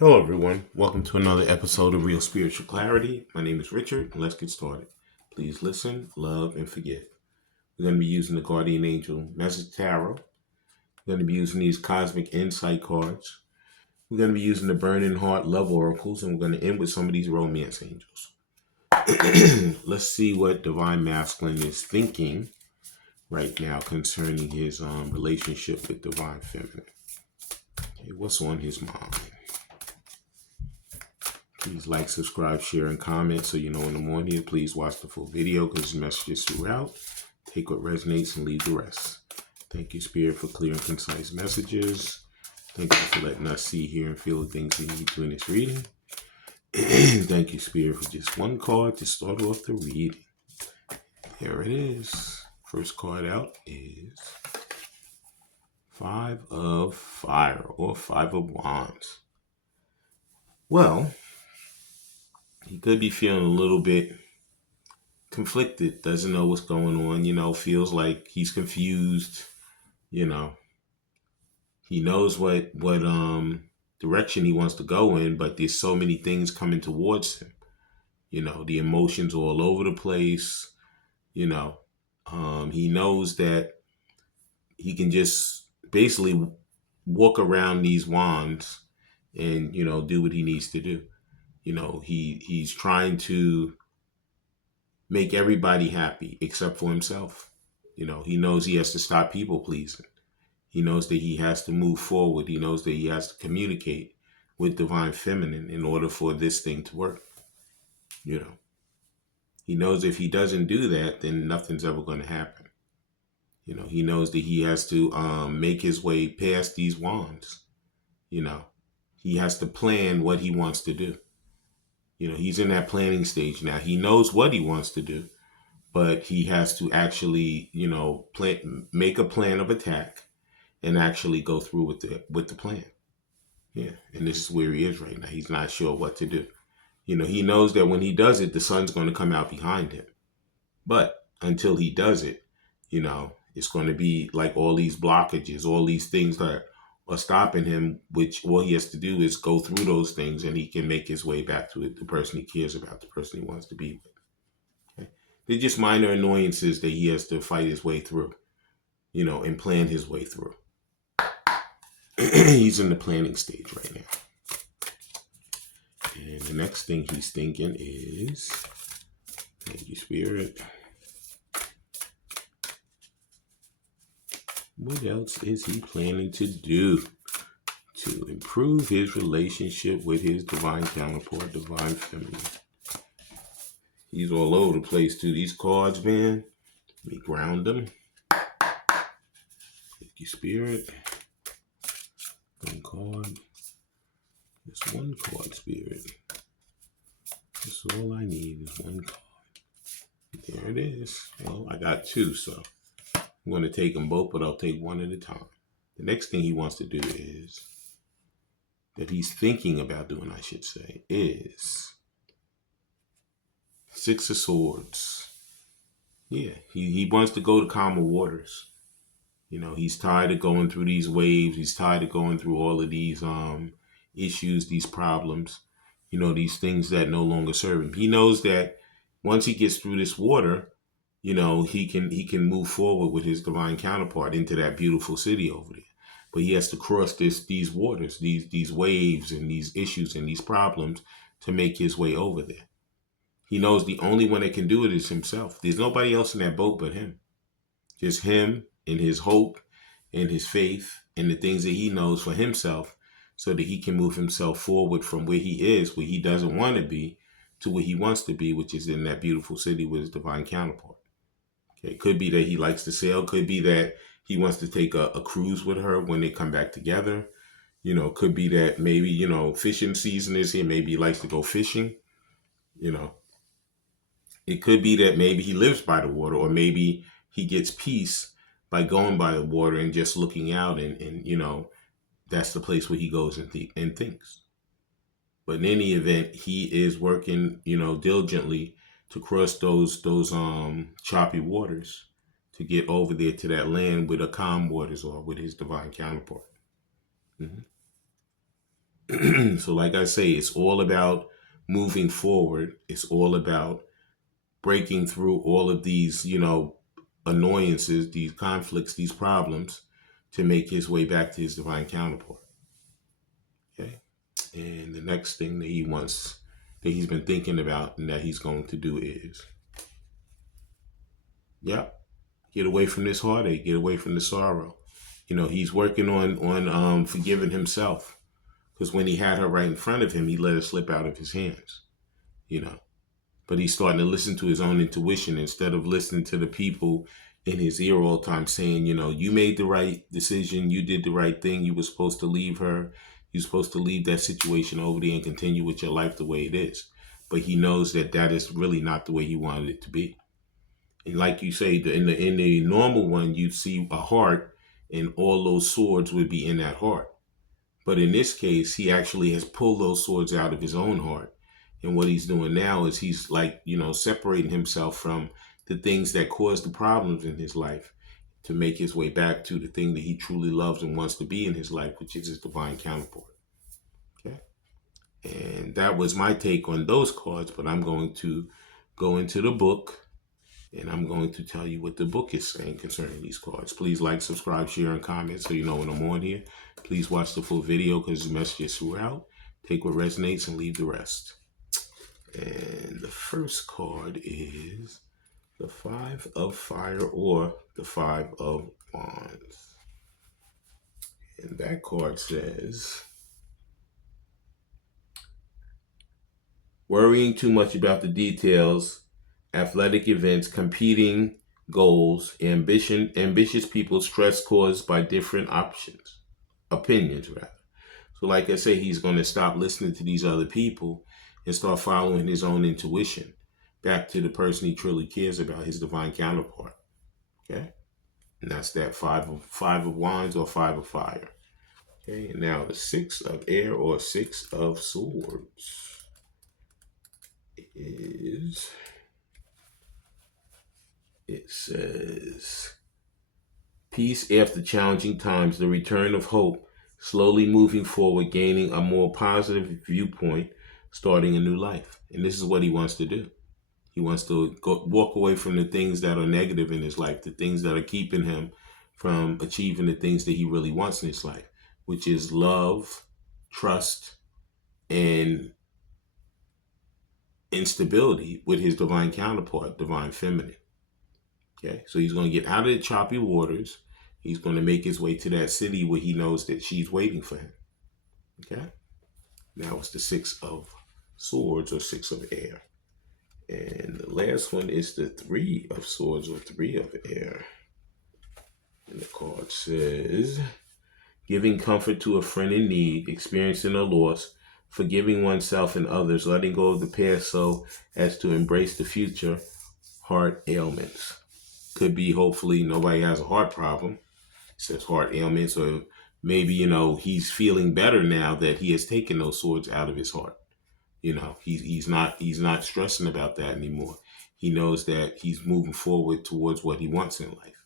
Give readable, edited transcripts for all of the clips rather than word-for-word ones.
Hello, everyone. Welcome to another episode of Real Spiritual Clarity. My name is Richard, and let's get started. Please listen, love, and forgive. We're going to be using the Guardian Angel Message Tarot. We're going to be using these Cosmic Insight cards. We're going to be using the Burning Heart Love Oracles, and we're going to end with some of these Romance Angels. Let's see what Divine Masculine is thinking right now concerning his relationship with Divine Feminine. Okay, what's on his mind? Please like, subscribe, share, and comment so you know when I'm on here. Please watch the full video because the message is throughout. Take what resonates and leave the rest. Thank you, Spirit, for clear and concise messages. Thank you for letting us see, hear, and feel the things we need to in this reading. Thank you, Spirit, for just one card to start off the reading. Here it is. First card out is Five of Fire or Five of Wands. Well, he could be feeling a little bit conflicted, doesn't know what's going on, feels like he's confused, he knows what direction he wants to go in, but there's so many things coming towards him, the emotions all over the place, he knows that he can just basically walk around these wands and, do what he needs to do. He's trying to make everybody happy except for himself. He knows he has to stop people pleasing. He knows that he has to move forward. He knows that he has to communicate with Divine Feminine in order for this thing to work. He knows if he doesn't do that, then nothing's ever going to happen. He knows that he has to make his way past these wands. He has to plan what he wants to do. He's in that planning stage now. He knows what he wants to do, but he has to actually, make a plan of attack and actually go through with the plan. Yeah, and this is where he is right now. He's not sure what to do. He knows that when he does it, the sun's going to come out behind him. But until he does it, it's going to be like all these blockages, all these things that are stopping him, which all he has to do is go through those things and he can make his way back to it, the person he cares about, the person he wants to be with. Okay? They're just minor annoyances that he has to fight his way through, and plan his way through. He's in the planning stage right now. And the next thing he's thinking is, thank you, Spirit. What else is he planning to do to improve his relationship with his divine counterpart, Divine Feminine? He's all over the place too. These cards, man. Let me ground them. Thank you, Spirit. One card. Just one card, Spirit. That's all I need is one card. There it is. Well, I got two, so I'm going to take them both, but I'll take one at a time. The next thing he wants to do is, that he's thinking about doing, I should say, is Six of Swords. Yeah, he wants to go to calmer waters. He's tired of going through these waves. He's tired of going through all of these issues, these problems, these things that no longer serve him. He knows that once he gets through this water, he can move forward with his divine counterpart into that beautiful city over there. But he has to cross these waters, these waves and these issues and these problems to make his way over there. He knows the only one that can do it is himself. There's nobody else in that boat but him. Just him and his hope and his faith and the things that he knows for himself so that he can move himself forward from where he is, where he doesn't want to be, to where he wants to be, which is in that beautiful city with his divine counterpart. Okay, it could be that he likes to sail. Could be that he wants to take a cruise with her when they come back together. Could be that maybe, fishing season is here. Maybe he likes to go fishing. It could be that maybe he lives by the water, or maybe he gets peace by going by the water and just looking out and that's the place where he goes and thinks. But in any event, he is working, diligently to cross those choppy waters to get over there to that land with a calm waters or with his divine counterpart. Mm-hmm. So like I say, it's all about moving forward. It's all about breaking through all of these, annoyances, these conflicts, these problems to make his way back to his divine counterpart. Okay. And the next thing that he's been thinking about and that he's going to do is, yep, get away from this heartache, get away from the sorrow. He's working on forgiving himself, because when he had her right in front of him, he let it slip out of his hands. You know, but he's starting to listen to his own intuition instead of listening to the people in his ear all the time saying, you made the right decision, you did the right thing, you were supposed to leave her, you're supposed to leave that situation over there and continue with your life the way it is. But he knows that that is really not the way he wanted it to be. And like you say, in the normal one, you'd see a heart, and all those swords would be in that heart. But in this case, he actually has pulled those swords out of his own heart. And what he's doing now is he's like, separating himself from the things that caused the problems in his life to make his way back to the thing that he truly loves and wants to be in his life, which is his divine counterpart. Okay. And that was my take on those cards, but I'm going to go into the book and I'm going to tell you what the book is saying concerning these cards. Please like, subscribe, share, and comment so you know when I'm on here. Please watch the full video because the message is throughout. Take what resonates and leave the rest. And the first card is the Five of Fire, or the Five of Wands. And that card says, worrying too much about the details, athletic events, competing goals, ambitious people, stress caused by different opinions rather. So like I say, he's going to stop listening to these other people and start following his own intuition back to the person he truly cares about, his divine counterpart. Okay? And that's that five of wands, or Five of Fire. Okay, and now the Six of Air, or Six of Swords is, it says, peace after challenging times, the return of hope, slowly moving forward, gaining a more positive viewpoint, starting a new life. And this is what he wants to do. He wants to walk away from the things that are negative in his life, the things that are keeping him from achieving the things that he really wants in his life, which is love, trust, and instability with his divine counterpart, divine feminine. Okay, so he's going to get out of the choppy waters. He's going to make his way to that city where he knows that she's waiting for him. Okay, now it's the Six of Swords, or Six of Air. And the last one is the Three of Swords, or Three of Air. And the card says, giving comfort to a friend in need, experiencing a loss, forgiving oneself and others, letting go of the past so as to embrace the future, heart ailments. Could be, hopefully, nobody has a heart problem. It says heart ailments, or maybe, he's feeling better now that he has taken those swords out of his heart. He's not stressing about that anymore. He knows that he's moving forward towards what he wants in life.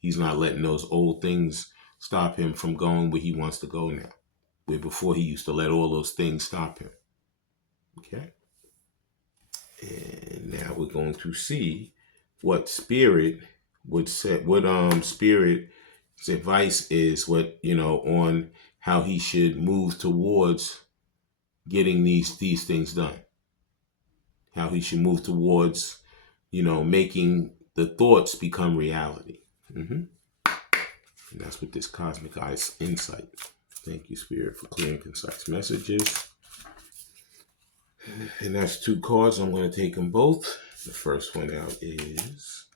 He's not letting those old things stop him from going where he wants to go now. Where before he used to let all those things stop him. Okay? And now we're going to see what Spirit would say, what Spirit's advice is, on how he should move towards getting these things done. How he should move towards, making the thoughts become reality. And that's what this cosmic eyes insight. Thank you, Spirit, for clear and concise messages. And that's two cards. I'm going to take them both. The first one out is,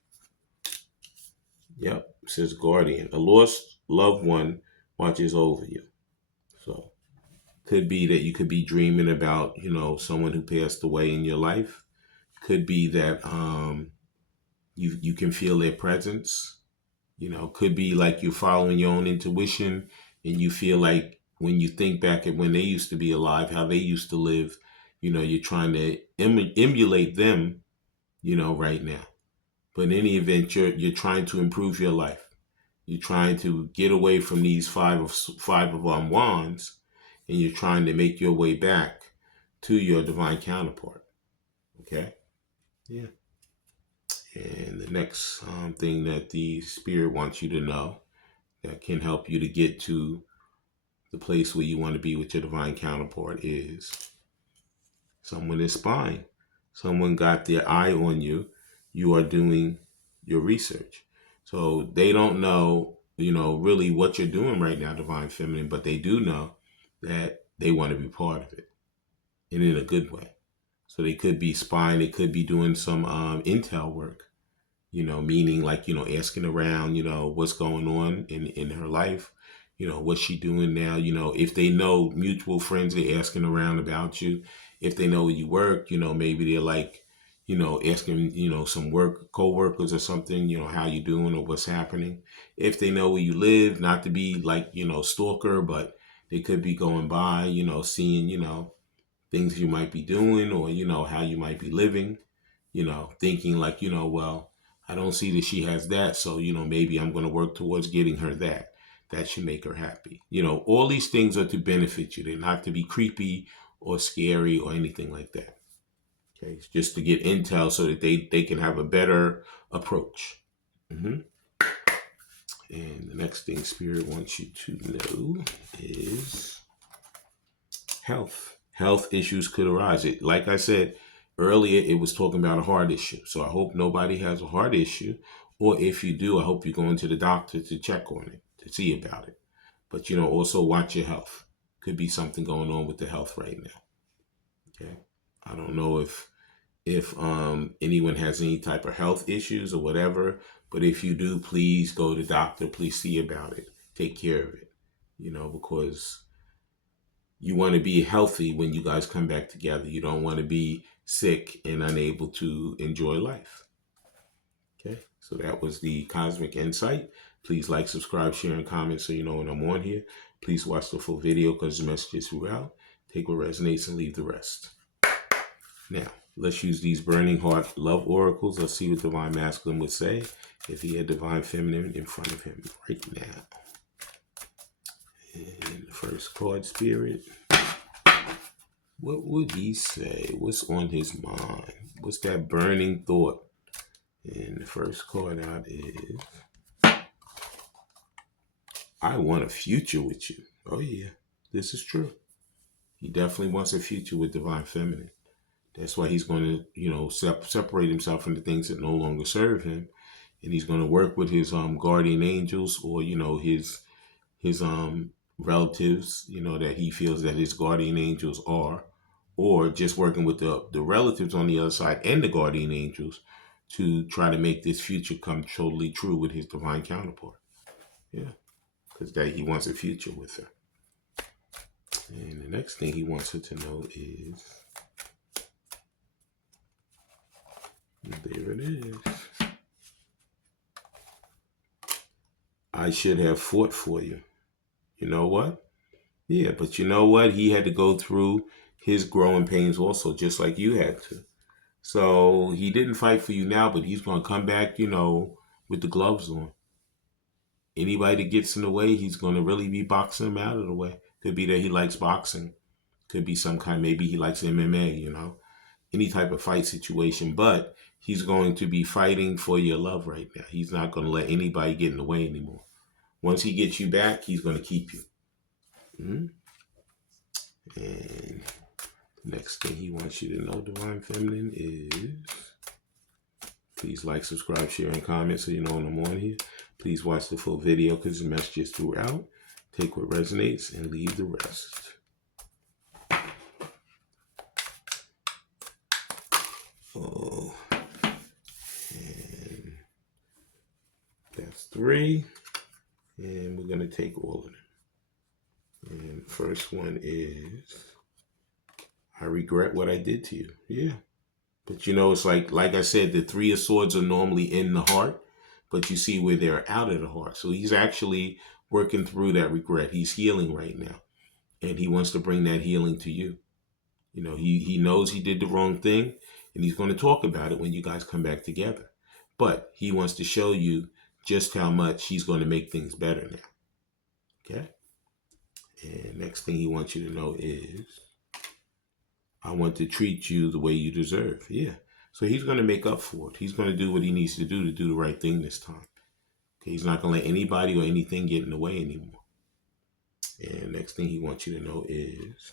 it says Guardian. A lost loved one watches over you. So could be that you could be dreaming about, someone who passed away in your life. Could be that you can feel their presence. Could be like you're following your own intuition, and you feel like when you think back at when they used to be alive, how they used to live, you're trying to emulate them, right now. But in any event, you're trying to improve your life. You're trying to get away from these five of wands and you're trying to make your way back to your divine counterpart. Okay? Yeah. And the next thing that the spirit wants you to know that can help you to get to the place where you want to be with your divine counterpart is someone is spying. Someone got their eye on you. You are doing your research. So they don't know, really what you're doing right now, divine feminine, but they do know that they want to be part of it and in a good way. So they could be spying, they could be doing some intel work, meaning like, asking around, what's going on in her life, what's she doing now, if they know mutual friends, they're asking around about you. If they know where you work, maybe they're like, asking, some co-workers or something, how you doing or what's happening. If they know where you live, not to be like, stalker, but they could be going by, seeing, things you might be doing or, how you might be living, thinking like, well, I don't see that she has that. So, maybe I'm going to work towards getting her that. That should make her happy. All these things are to benefit you. They're not to be creepy or scary or anything like that. Okay. It's just to get intel so that they can have a better approach. Mm-hmm. And the next thing Spirit wants you to know is health. Health issues could arise. Like I said earlier, it was talking about a heart issue. So I hope nobody has a heart issue. Or if you do, I hope you're going to the doctor to check on it, to see about it. But, also watch your health. Could be something going on with the health right now. Okay. I don't know if anyone has any type of health issues or whatever, but if you do, please go to the doctor. Please see about it. Take care of it, because you want to be healthy when you guys come back together. You don't want to be sick and unable to enjoy life. Okay, so that was the Cosmic Insight. Please like, subscribe, share, and comment so you know when I'm on here. Please watch the full video because the message is throughout. Take what resonates and leave the rest. Now, let's use these burning heart love oracles. Let's see what Divine Masculine would say if he had Divine Feminine in front of him right now. And the first card, Spirit. What would he say? What's on his mind? What's that burning thought? And the first card out is, I want a future with you. Oh yeah, this is true. He definitely wants a future with Divine Feminine. That's why he's going to, separate himself from the things that no longer serve him. And he's going to work with his guardian angels or, his relatives, that he feels that his guardian angels are, or just working with the relatives on the other side and the guardian angels to try to make this future come totally true with his divine counterpart. Yeah, because that he wants a future with her. And the next thing he wants her to know is, there it is. I should have fought for you. You know what? Yeah, but you know what? He had to go through his growing pains also, just like you had to. So he didn't fight for you now, but he's going to come back, with the gloves on. Anybody that gets in the way, he's going to really be boxing him out of the way. Could be that he likes boxing. Could be some kind, maybe he likes MMA, any type of fight situation. But he's going to be fighting for your love right now. He's not going to let anybody get in the way anymore. Once he gets you back, he's going to keep you. Mm-hmm. And the next thing he wants you to know, Divine Feminine, is please like, subscribe, share, and comment so you know when I'm on here. Please watch the full video because the message is throughout. Take what resonates and leave the rest. Oh, and that's 3. And we're going to take all of them. And the first one is, I regret what I did to you. Yeah. But it's like I said, the 3 of Swords are normally in the heart, but you see where they're out of the heart. So he's actually working through that regret. He's healing right now. And he wants to bring that healing to you. He knows he did the wrong thing, and he's going to talk about it when you guys come back together. But he wants to show you just how much he's going to make things better now. Okay? And next thing he wants you to know is, I want to treat you the way you deserve. Yeah. So he's going to make up for it. He's going to do what he needs to do the right thing this time. Okay. He's not going to let anybody or anything get in the way anymore. And next thing he wants you to know is,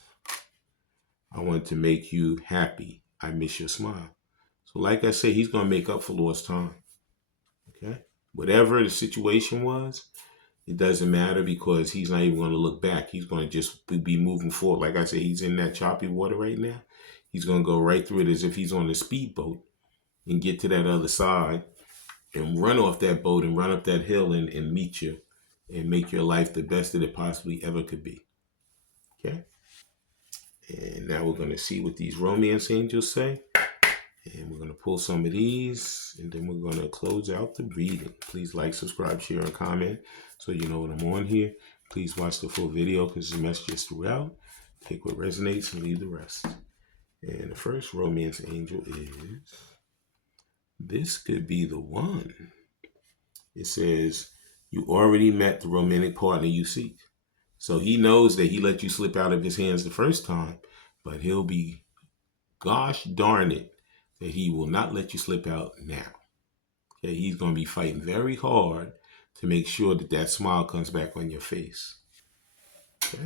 I want to make you happy. I miss your smile. So like I said, he's going to make up for lost time. Okay. Whatever the situation was, it doesn't matter because he's not even going to look back. He's going to just be moving forward. Like I said, he's in that choppy water right now. He's going to go right through it as if he's on a speedboat and get to that other side and run off that boat and run up that hill and meet you and make your life the best that it possibly ever could be. Okay? And now we're going to see what these romance angels say. And we're going to pull some of these, and then we're going to close out the reading. Please like, subscribe, share, and comment so you know when I'm on here. Please watch the full video because the message is throughout. Take what resonates and leave the rest. And the first romance angel is, this could be the one. It says, you already met the romantic partner you seek. So he knows that he let you slip out of his hands the first time, but he'll be, gosh darn it, that he will not let you slip out now. Okay, he's going to be fighting very hard to make sure that that smile comes back on your face. Okay,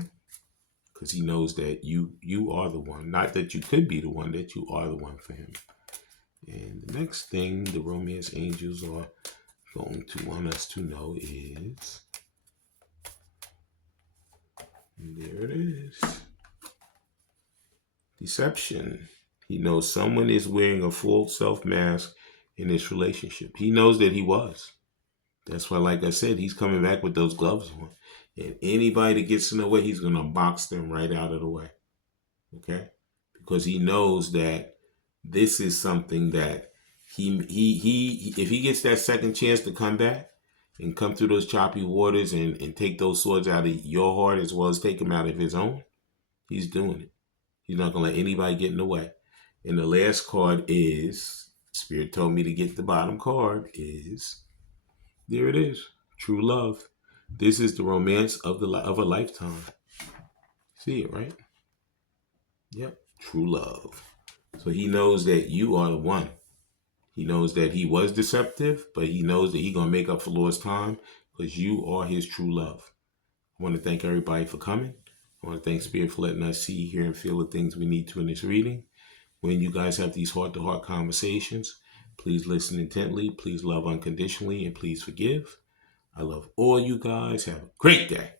because he knows that you are the one, not that you could be the one, that you are the one for him. And the next thing the romance angels are going to want us to know is, there it is, deception. He knows someone is wearing a full self mask in this relationship. He knows that he was. That's why, like I said, he's coming back with those gloves on. And anybody that gets in the way, he's going to box them right out of the way. Okay? Because he knows that this is something that he if he gets that second chance to come back and come through those choppy waters and take those swords out of your heart as well as take them out of his own, he's doing it. He's not going to let anybody get in the way. And the last card is, Spirit told me to get the bottom card, is, there it is, true love. This is the romance of a lifetime. See it, right? Yep, true love. So he knows that you are the one. He knows that he was deceptive, but he knows that he's going to make up for lost time because you are his true love. I want to thank everybody for coming. I want to thank Spirit for letting us see, hear, and feel the things we need to in this reading. When you guys have these heart-to-heart conversations, please listen intently, please love unconditionally, and please forgive. I love all you guys. Have a great day.